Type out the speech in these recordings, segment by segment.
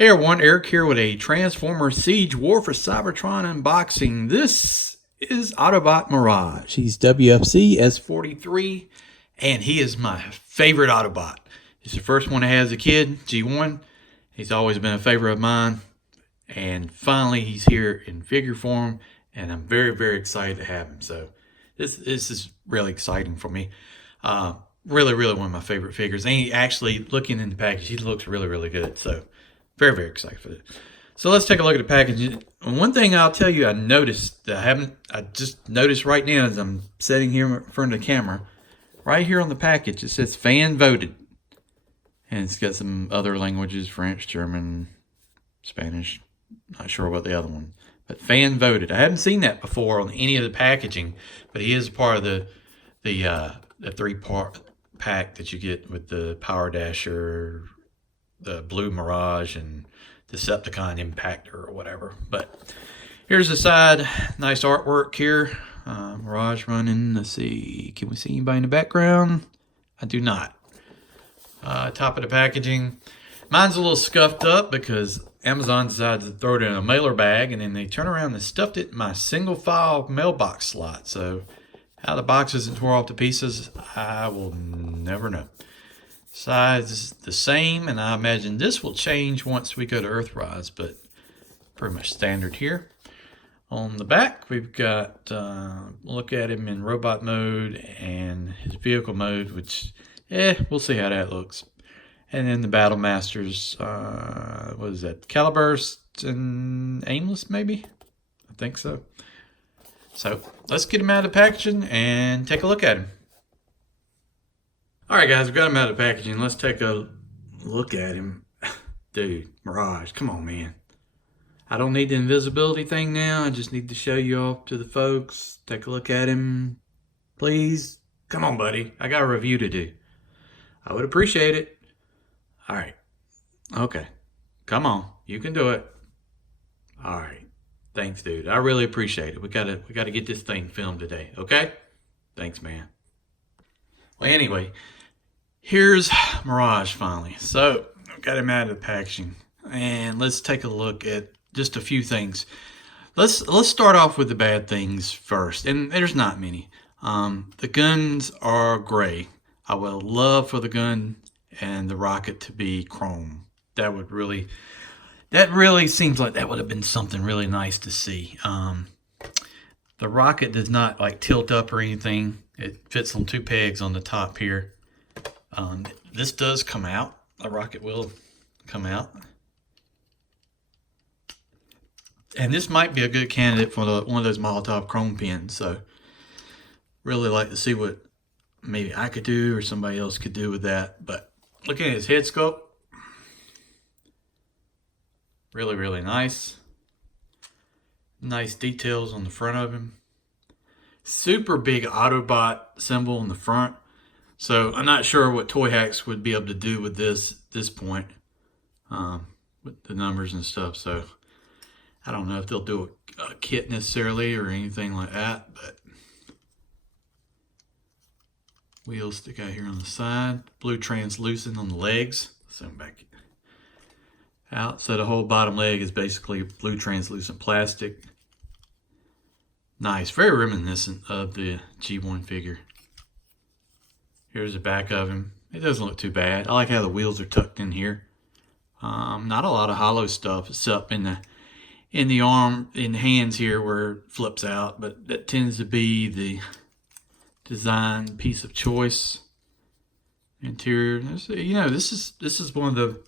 Hey everyone, Eric here with a Transformer Siege War for Cybertron unboxing. This is Autobot Mirage. He's WFC S43, and he is my favorite Autobot. He's the first one I had as a kid, G1. He's always been a favorite of mine, and finally he's here in figure form, and I'm very, very excited to have him. So this is really exciting for me. Really one of my favorite figures. And he actually, looking in the package, he looks really, really good. So very, very excited for it. So let's take a look at the package. One thing I'll tell you I noticed that I just noticed right now as I'm sitting here in front of the camera, right here on the package, it says fan voted. And it's got some other languages, French, German, Spanish, not sure about the other one. But fan voted. I haven't seen that before on any of the packaging, but he is part of the 3-part pack that you get with the Power Dasher, the blue Mirage, and Decepticon Impactor or whatever. But here's the side. Nice artwork here. Mirage running. Let's see. Can we see anybody in the background? I do not. Top of the packaging. Mine's a little scuffed up because Amazon decided to throw it in a mailer bag, and then they turned around and stuffed it in my single file mailbox slot. So how the box isn't tore off to pieces, I will never know. Size is the same, and I imagine this will change once we go to Earthrise, but pretty much standard here. On the back, we've got look at him in robot mode and his vehicle mode, which we'll see how that looks. And then the Battle Masters, what is that? Caliburst and Aimless, maybe? I think so. So let's get him out of the packaging and take a look at him. Alright guys, we've got him out of the packaging. Let's take a look at him. Dude, Mirage, come on man. I don't need the invisibility thing now. I just need to show you off to the folks. Take a look at him. Please. Come on buddy. I got a review to do. I would appreciate it. Alright. Okay. Come on. You can do it. Alright. Thanks dude. I really appreciate it. We gotta get this thing filmed today. Okay? Thanks man. Well anyway. Here's Mirage finally. So, I've got him out of the packaging. And let's take a look at just a few things. Let's start off with the bad things first. And there's not many. The guns are gray. I would love for the gun and the rocket to be chrome. That really seems like that would have been something really nice to see. The rocket does not like tilt up or anything. It fits on 2 pegs on the top here. This does come out. The rocket will come out. And this might be a good candidate for one of those Molotov chrome pins. So, really like to see what maybe I could do or somebody else could do with that. But looking at his head sculpt, really nice. Nice details on the front of him. Super big Autobot symbol on the front. So I'm not sure what Toy Hacks would be able to do with this point, with the numbers and stuff. So I don't know if they'll do a kit necessarily or anything like that. But wheels stick out here on the side. Blue translucent on the legs. Zoom back out. So the whole bottom leg is basically blue translucent plastic. Nice. Very reminiscent of the G1 figure. Here's the back of him. It doesn't look too bad. I like how the wheels are tucked in here. Not a lot of hollow stuff except in the arm, in the hands here where it flips out, but that tends to be the design piece of choice. Interior, you know, this is one of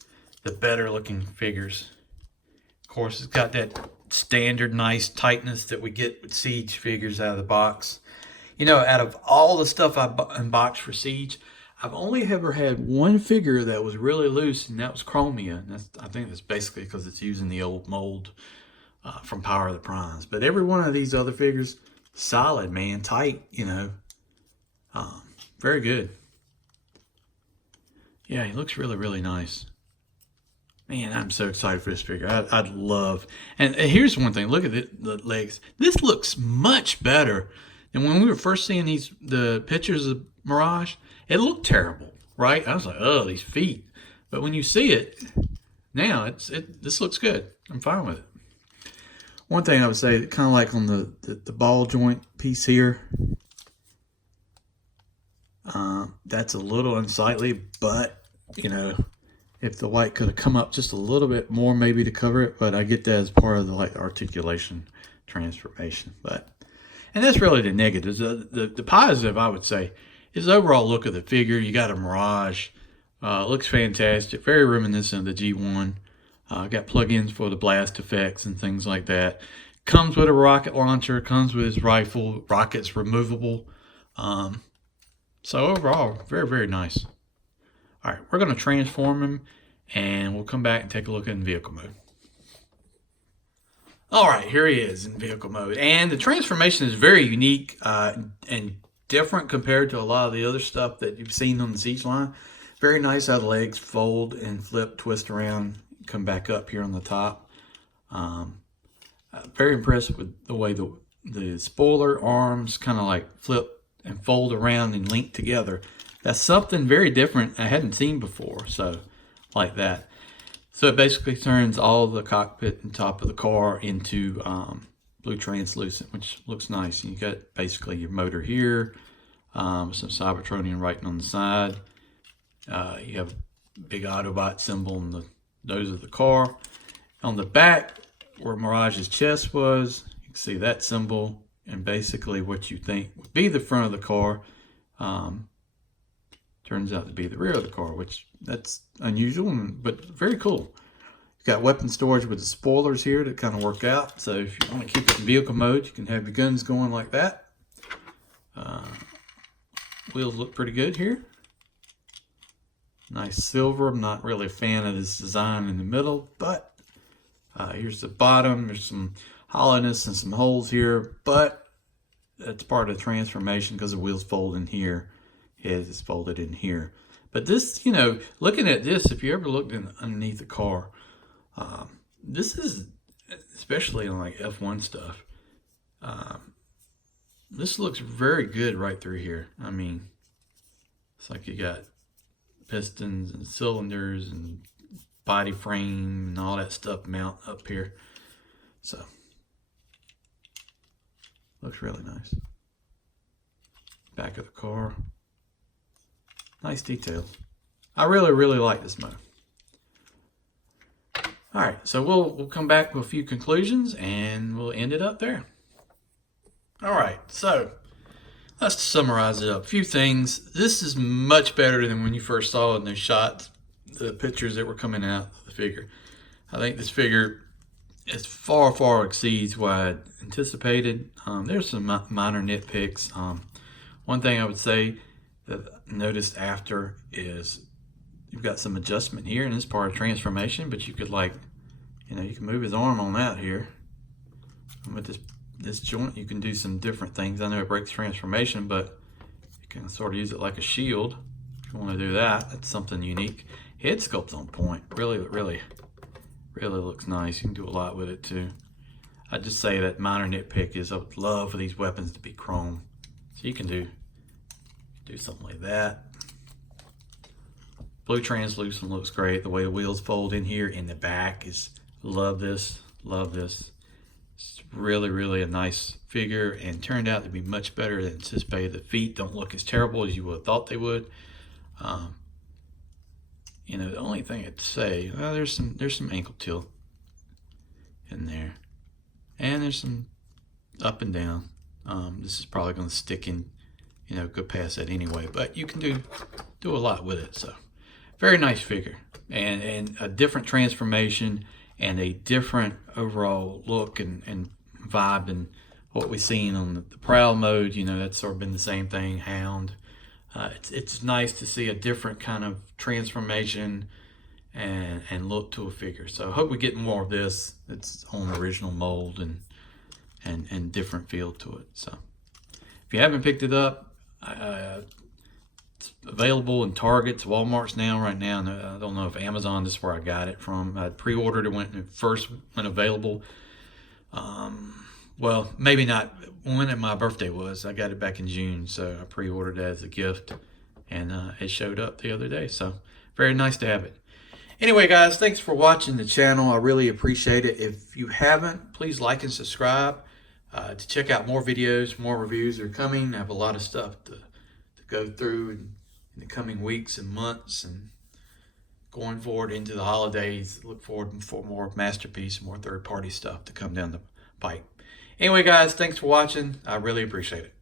the better looking figures. Of course, it's got that standard nice tightness that we get with Siege figures out of the box. You know, out of all the stuff I unboxed for Siege, I've only ever had one figure that was really loose, and that was Chromia. And I think that's basically because it's using the old mold from Power of the Primes. But every one of these other figures, solid, man, tight, you know. Very good. Yeah, he looks really nice. Man, I'm so excited for this figure. I'd love. And here's one thing. Look at the legs. This looks much better than when we were first seeing the pictures of Mirage. It looked terrible, right? I was like, oh, these feet. But when you see it, now this looks good. I'm fine with it. One thing I would say, kind of like on the ball joint piece here, that's a little unsightly, but you know, if the white could have come up just a little bit more maybe to cover it, but I get that as part of the like articulation transformation. And that's really the negatives. The positive, I would say, is the overall look of the figure. You got a Mirage. Looks fantastic. Very reminiscent of the G1. Got plugins for the blast effects and things like that. Comes with a rocket launcher. Comes with his rifle. Rocket's removable. So overall, very, very nice. All right, we're going to transform him, and we'll come back and take a look in vehicle mode. All right, here he is in vehicle mode. And the transformation is very unique and different compared to a lot of the other stuff that you've seen on the Siege line. Very nice how the legs fold and flip, twist around, come back up here on the top. Very impressed with the way the spoiler arms kind of like flip and fold around and link together. That's something very different I hadn't seen before, so like that. So it basically turns all the cockpit and top of the car into blue translucent, which looks nice. And you got basically your motor here, with some Cybertronian writing on the side. You have a big Autobot symbol on the nose of the car. On the back, where Mirage's chest was, you can see that symbol, and basically what you think would be the front of the car turns out to be the rear of the car, which that's unusual, but very cool. You've got weapon storage with the spoilers here to kind of work out. So if you want to keep it in vehicle mode, you can have your guns going like that. Wheels look pretty good here. Nice silver. I'm not really a fan of this design in the middle, but here's the bottom. There's some hollowness and some holes here, but that's part of the transformation because the wheels fold in here. Head is folded in here. But this, you know, looking at this, if you ever looked underneath the car, this is, especially on like F1 stuff, this looks very good right through here. I mean, it's like you got pistons and cylinders and body frame and all that stuff mount up here. So, looks really nice. Back of the car. Nice detail. I really, really like this mode. All right, so we'll come back with a few conclusions and we'll end it up there. All right, so let's summarize it up. A few things. This is much better than when you first saw it in those shots, the pictures that were coming out of the figure. I think this figure is far, far exceeds what I anticipated. There's some minor nitpicks. One thing I would say that I noticed after is you've got some adjustment here, and this part of transformation, but you could, like, you know, you can move his arm on out here. And with this joint, you can do some different things. I know it breaks transformation, but you can sort of use it like a shield. If you want to do that, that's something unique. Head sculpt's on point. Really, really, really looks nice. You can do a lot with it too. I'd just say that minor nitpick is I would love for these weapons to be chrome. So you can do something like that. Blue translucent looks great. The way the wheels fold in here in the back is, love this, love this. It's really, really a nice figure and turned out to be much better than anticipated. The feet don't look as terrible as you would have thought they would. You know, the only thing I'd say, well, there's some ankle tilt in there, and there's some up and down. This is probably going to stick in, you know, go past that anyway, but you can do a lot with it. So very nice figure, and a different transformation and a different overall look and vibe than what we've seen on the Prowl mode. You know, that's sort of been the same thing, Hound. It's nice to see a different kind of transformation and look to a figure. So I hope we get more of this. It's on original mold and different feel to it. So if you haven't picked it up, it's available in Targets, Walmart's right now. I don't know if Amazon, this is where I got it from. I pre-ordered it when it first went available. Well, maybe not when my birthday was. I got it back in June, so I pre-ordered it as a gift, and it showed up the other day. So very nice to have it. Anyway, guys, thanks for watching the channel. I really appreciate it. If you haven't, please like and subscribe to check out more videos. More reviews are coming. I have a lot of stuff to go through in the coming weeks and months, and going forward into the holidays. Look forward for more Masterpiece, more third-party stuff to come down the pipe. Anyway, guys, thanks for watching. I really appreciate it.